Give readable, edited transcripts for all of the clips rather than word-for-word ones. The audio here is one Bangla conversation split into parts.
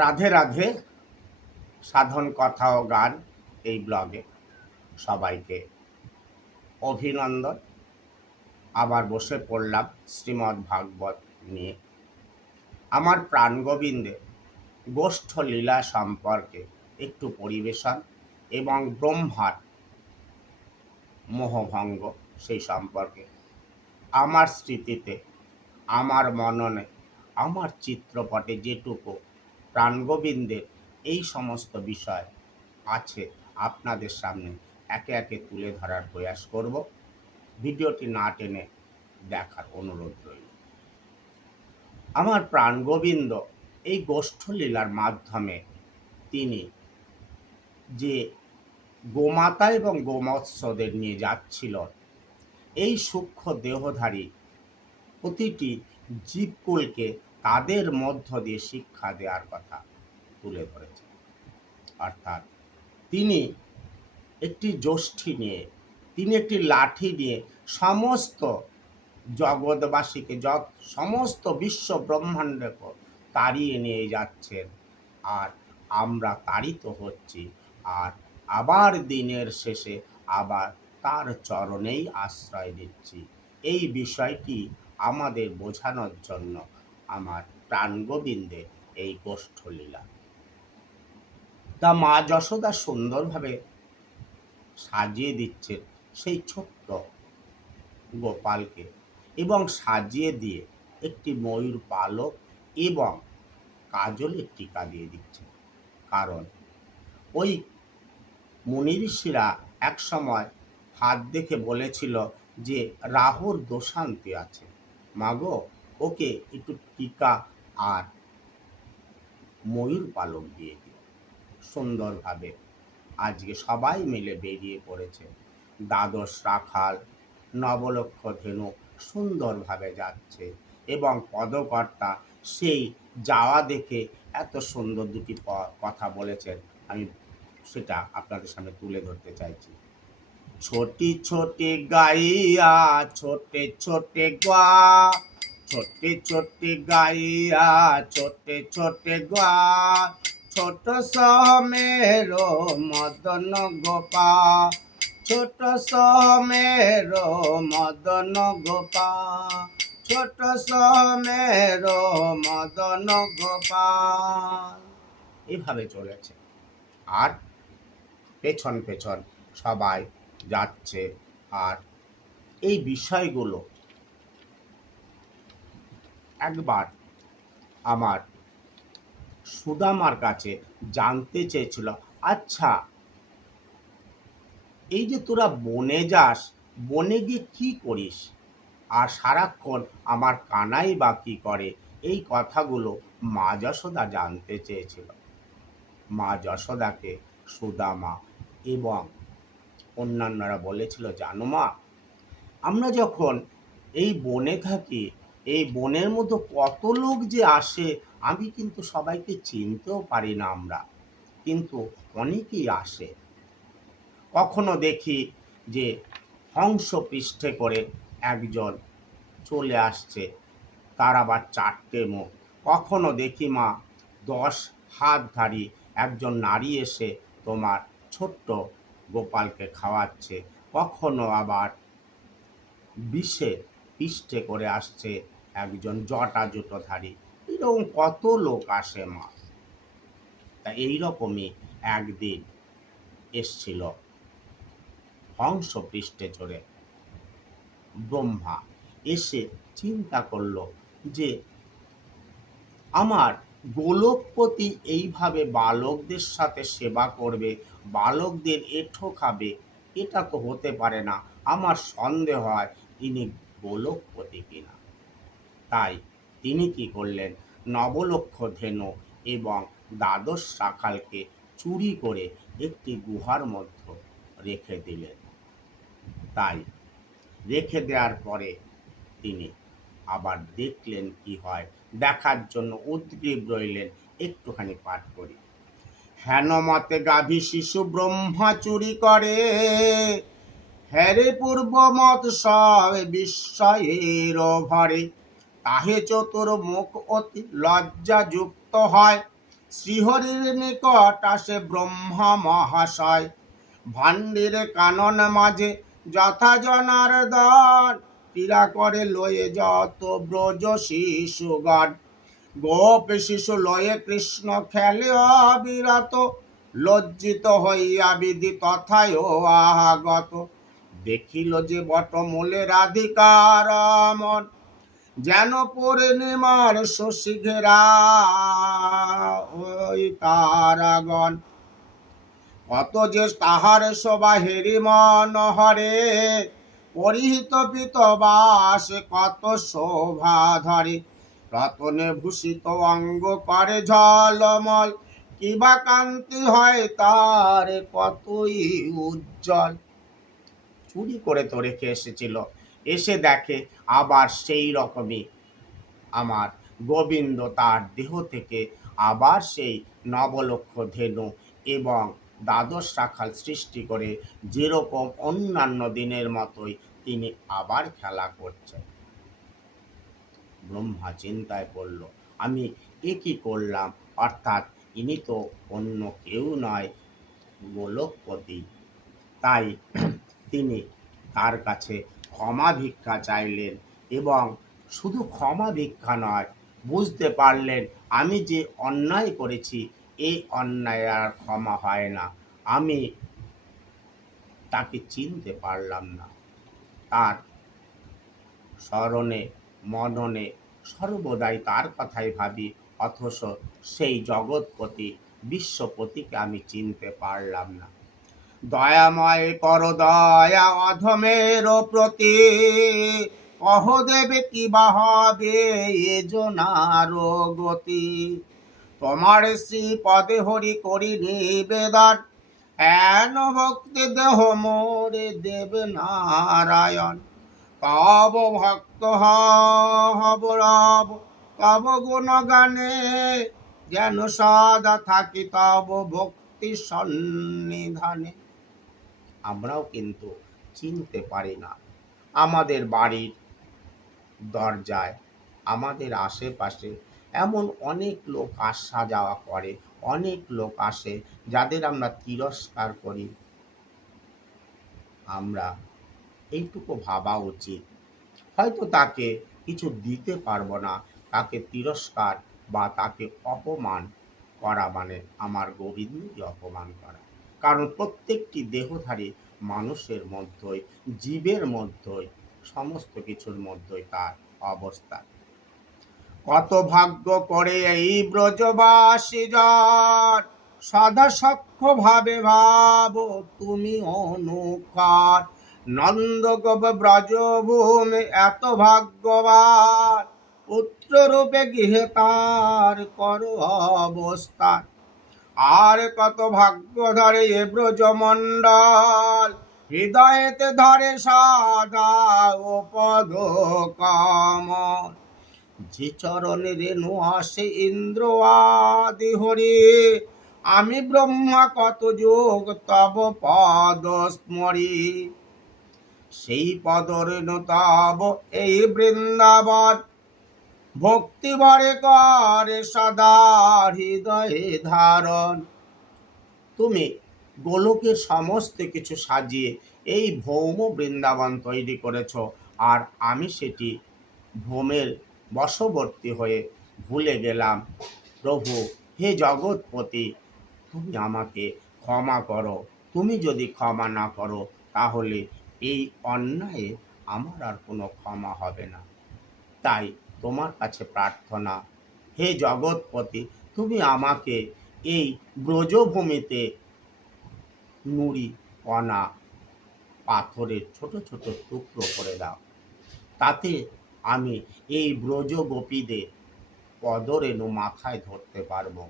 রাধে রাধে। সাধন কথা ও গান এই ব্লগে সবাইকে অভিনন্দন। আবার বসে পড়লাম শ্রীমদ্ ভাগবত নিয়ে। আমার প্রাণগোবিন্দে গোষ্ঠ লীলা সম্পর্কে একটু পরিবেশন এবং ব্রহ্মার মোহভঙ্গ সেই সম্পর্কে আমার স্মৃতিতে, আমার মননে, আমার চিত্রপটে যেটুকু প্রাণগোবিন্দের এই সমস্ত বিষয় আছে আপনাদের সামনে একে একে তুলে ধরার প্রয়াস করব। ভিডিওটি না টেনে দেখার অনুরোধ রইল। আমার প্রাণগোবিন্দ এই গোষ্ঠলীলার মাধ্যমে তিনি যে গোমাতা এবং গোমৎস্যদের নিয়ে যাচ্ছিল, এই সূক্ষ্ম দেহধারী প্রতিটি জীবকুলকে তাদের মধ্য দিয়ে শিক্ষা দেওয়ার কথা তুলে ধরেছে। অর্থাৎ তিনি একটি যষ্ঠি নিয়ে, তিনি একটি লাঠি নিয়ে সমস্ত জগৎবাসীকে, সমস্ত বিশ্ব ব্রহ্মাণ্ডকে তাড়িয়ে নিয়ে যাচ্ছেন, আর আমরা তাড়িত হচ্ছি। আর আবার দিনের শেষে আবার তার চরণেই আশ্রয় দিচ্ছি। এই বিষয়টি আমাদের বোঝানোর জন্য আমার প্রাণগোবিন্দের এই গোষ্ঠলীলা। তা মা যশোদা সুন্দরভাবে সাজিয়ে দিচ্ছেন সেই ছোট্ট গোপালকে, এবং সাজিয়ে দিয়ে একটি ময়ূর পালক এবং কাজলের টিকা দিয়ে দিচ্ছে। কারণ ওই মুনি ঋষিরা এক সময় হাত দেখে বলেছিল যে রাহুর দোষান্তি আছে, মাগো ওকে একটু টিকা আর ময়ূর পালক দিয়ে দিও। সুন্দরভাবে আজকে সবাই মিলে বেরিয়ে পড়েছে। দ্বাদশ রাখাল, নবলক্ষ ধেনু সুন্দরভাবে যাচ্ছে, এবং পদকর্তা সেই যাওয়া দেখে এত সুন্দর দুটি কথা বলেছেন, আমি সেটা আপনাদের সামনে তুলে ধরতে চাইছি। ছোটি ছোটি গাইয়া ছোটে ছোটে গোয়া, ছোটে ছোটে গাইয়া ছোটে ছোটে গোয়া, ছোট সমের মদন গোপাল, ছোট সমের মদন গোপাল, ছোট সমের মদন গোপাল। এভাবে চলেছে, আর পেছন পেছন সবাই যাচ্ছে। আর এই বিষয়গুলো একবার আমার সুদামার কাছে জানতে চেয়েছিল, আচ্ছা এই যে তোরা বনে যাস, বনে গিয়ে কী করিস, আর সারাক্ষণ আমার কানাই বা কী করে, এই কথাগুলো মা যশোদা জানতে চেয়েছিল। মা যশোদাকে সুদামা এবং অন্যান্যরা বলেছিল, জানো মা, আমরা যখন এই বনে থাকি, এই বনের মধ্যে কত লোক যে আসে, আমি কিন্তু সবাইকে চিনতেও পারি না আমরা, কিন্তু অনেকেই আসে। কখনো দেখি যে হংস পৃষ্ঠে করে একজন চলে আসছে, তার আবার 4টে মুখ। কখনো দেখি মা 10 হাতধারী একজন নারী এসে তোমার ছোট্ট গোপালকে খাওয়াচ্ছে। কখনো আবার বিষে পৃষ্ঠে করে আসছে একজন জটা জুটোধারী। এরকম কত লোক আসে মা। তা এইরকমই একদিন এসছিল হংস পৃষ্ঠে চড়ে ব্রহ্মা। এসে চিন্তা করল যে আমার গোলকপতি এইভাবে বালকদের সাথে সেবা করবে, বালকদের এঁঠো খাবে, এটা তো হতে পারে না। আমার সন্দেহ হয় ইনি গোলকপতি কিনা। তাই তিনি কি করলেন, নবলক্ষ ধেনু এবং দ্বাদশ রাখালকে চুরি করে একটি গুহার মধ্যে রেখে দিলেন। তাই রেখে দেওয়ার পরে তিনি আবার দেখলেন কি হয়, দেখার জন্য উদ্গ্রীব রইলেন। একটুখানি পাঠ করি। হেন মতে গাভী শিশু ব্রহ্মা চুরি করে, হ্যারে পূর্বমত সব বিস্ময়ের ভরে, তাহে চতুর মুখ অতি লজ্জাযুক্ত হয়, শ্রীহরির নিকট আসে ব্রহ্মা মহাশয়, ভান্ডির কানন মাঝে যথা জনার্দন, ক্রীড়া করে লয়ে যত ব্রজ শিশুগণ, গোপ শিশু লয়ে কৃষ্ণ খেলে অবিরত, লজ্জিত হইয়া বিধি তথায় আগত, দেখিল যে বটমূলে রাধিকার মন, যেন পূর্ণিমার শশী ঘেরা ওই তারাগণ, কত যে তাহার শোভা হেরি মনোহরে, পরিহিত পিতবাস কত শোভা ধরে, রতনে ভূষিত অঙ্গ করে ঝলমল, কিবা কান্তি হয় তার কতই উজ্জ্বল। চুরি করে তো রেখে এসেছিল, এসে দেখে আবার সেই রকমই আমার গোবিন্দ তার দেহ থেকে আবার সেই নবলক্ষ ধেনু এবং দ্বাদশ রাখাল সৃষ্টি করে যেরকম অন্যান্য দিনের মতোই তিনি আবার খেলা করছেন। ব্রহ্মা চিন্তায় পড়ল, আমি এ কি করলাম, অর্থাৎ ইনি তো অন্য কেউ নয়, গোলকপতি। তাই তিনি তার কাছে ক্ষমা ভিক্ষা চাইলেন, এবং শুধু ক্ষমা ভিক্ষা নয়, বুঝতে পারলেন আমি যে অন্যায় করেছি এই অন্যায় আর ক্ষমা হয় না, আমি তাকে চিনতে পারলাম না, তার স্মরণে মননে সর্বদাই তার কথাই ভাবি, অথচ সেই জগৎপতি বিশ্বপতিকে আমি চিনতে পারলাম না। দয়াময় কর দয়া অধমের প্রতি, কহ দেবে কি বা হবে এ জনার গতি, তোমার শ্রী পদে হরি করি নিবেদন, এন ভক্তি দেহ মোরে দেব নারায়ণ, তব ভক্ত হব রব তব গুণগানে, যেন সদা থাকি তব ভক্তি সন্নিধানে। আমরাও কিন্তু চিনতে পারি না, আমাদের বাড়ির দরজায়, আমাদের আশেপাশে এমন অনেক লোক আসা যাওয়া করে, অনেক লোক আসে যাদের আমরা তিরস্কার করি। আমরা এইটুকু ভাবা উচিত, হয়তো তাকে কিছু দিতে পারবো না, তাকে তিরস্কার বা তাকে অপমান করা মানে আমার গোবিন্দকে অপমান করা। কারণ প্রত্যেকটি দেহধারী মানুষের মধ্যেই, জীবের মধ্যেই, সমস্ত কিছুর মধ্যেই তার অবস্থা। কত ভাগ্য করে এই ব্রজবাসী জন, সদা সখ্য ভাবে ভাব তুমি অনুকার, নন্দগোপ ব্রজভূমি এত ভাগ্যবান, পুত্র রূপে গৃহে তার করো অবস্থান, আর কত ভাগ্য ধরে এ ব্রজমণ্ডল, হৃদয়েতে ধরে সদা ও পদ কমল, যে চরণে রেণু আসে ইন্দ্র আদি হরি, আমি ব্রহ্মা কত যোগ তব পদ স্মরি, সেই পদ রেণু তব এই বৃন্দাবন, ভক্তি ভরে করে সদা হৃদয়ে ধারণ। তুমি গোলকের সমস্ত কিছু সাজিয়ে এই ভৌম বৃন্দাবন তৈরি করেছ, আর আমি সেটি ভ্রমের বশবর্তী হয়ে ভুলে গেলাম। প্রভু, হে জগৎপতি, তুমি আমাকে ক্ষমা করো, তুমি যদি ক্ষমা না করো তাহলে এই অন্যায়ে আমার আর কোনো ক্ষমা হবে না। তাই তোমার কাছে প্রার্থনা, হে জগৎপতি, তুমি আমাকে এই ব্রজভূমিতে নুড়ি কণা পাথরের ছোট ছোট টুকরো করে দাও, তাতে আমি এই ব্রজ গোপীদের পদরেণু মাথায় ধরতে পারবো,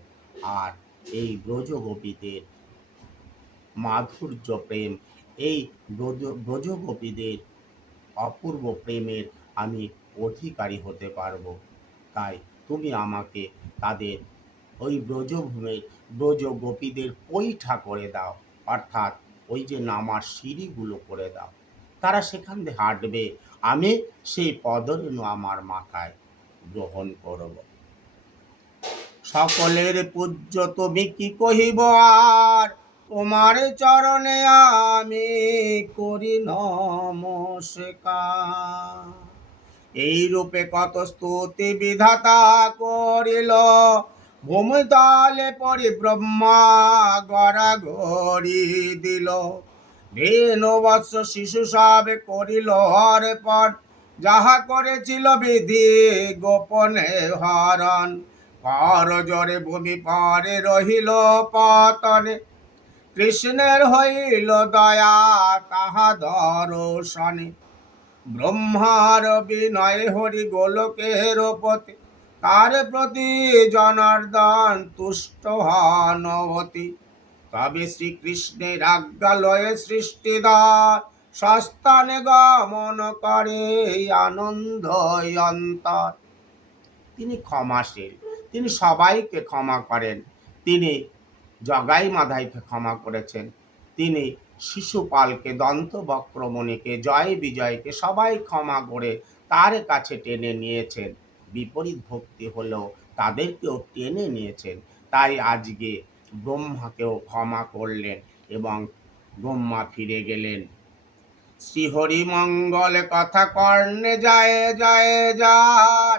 আর এই ব্রজ গোপীদের মাধুর্য প্রেম, এই ব্রজ গোপীদের অপূর্ব প্রেমের আমি অধিকারী হতে পারবো। তাই তুমি আমাকে তাদের ওই ব্রজভূমির ব্রজ গোপীদের পৈঠা করে দাও, অর্থাৎ ওই যে নামার সিঁড়িগুলো করে দাও, তারা সেখান দিয়ে হাঁটবে, আমি সেই পদরেণু আমার মাথায় গ্রহণ করব। সকলের পূজ্য তুমি কি কহিব আর, তোমার চরণে আমি করি নমস্কার। এই রূপে কত স্তুতি বিধাতা করিল, ভূমিতলে পরি ব্রহ্মা গড়াগড়ি দিল। ধেনু বৎস শিশু সব করিল অর্পণ, যাহা করেছিল বিধি গোপনে হরণ। কর জোরে ভূমি পরে রহিল পতনে, কৃষ্ণের হইল দয়া তাহা দর্শনে। ব্রহ্মার বিনয় হরি গোলকের পতি, তার প্রতি জনার্দন তুষ্ট হন অতি। তবে শ্রীকৃষ্ণের আজ্ঞা লয়ে সৃষ্টিধর, সস্তানে গমন করে আনন্দ অন্তর। তিনি ক্ষমাশীল, তিনি সবাইকে ক্ষমা করেন। তিনি জগাই মাধাইকে ক্ষমা করেছেন, তিনি শিশুপালকে, দন্তবক্রমণিকে, জয় বিজয়কে সবাই ক্ষমা করে তার কাছে টেনে নিয়েছেন। বিপরীত ভক্তি হলেও তাদেরকেও টেনে নিয়েছেন। তাই আজকে ব্রহ্মাকেও ক্ষমা করলেন এবং ব্রহ্মা ফিরে গেলেন। শ্রীহরি মঙ্গল কথা কর্ণে যায় যায় যার,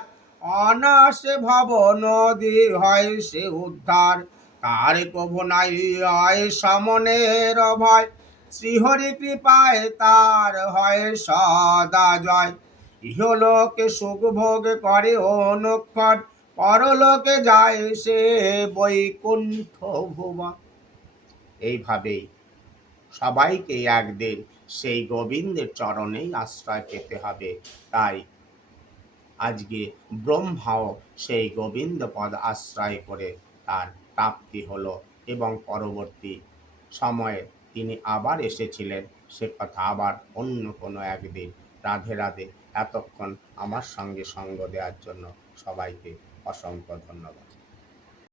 অনাসে ভব নদী হয় সে উদ্ধার। তার কভু নাই হয় সমনের ভয়, শ্রীহরি কৃপায় তার হয় সদা জয়। ইহলোকে সুখ ভোগ করে অনুক্ষণ, পরলোকে যায় সে বৈকুণ্ঠ ভুবন। এইভাবেই সবাইকে একদিন সেই গোবিন্দের চরণেই আশ্রয় পেতে হবে। তাই আজকে ব্রহ্মাও সেই গোবিন্দ পদ আশ্রয় করে তার প্রাপ্তি হলো এবং পরবর্তী সময়ে তিনি আবার এসেছিলেন, সে কথা আবার অন্য কোনো একদিন। রাধে রাধে। এতক্ষণ আমার সঙ্গে সঙ্গ দেওয়ার জন্য সবাইকে অসংখ্য ধন্যবাদ।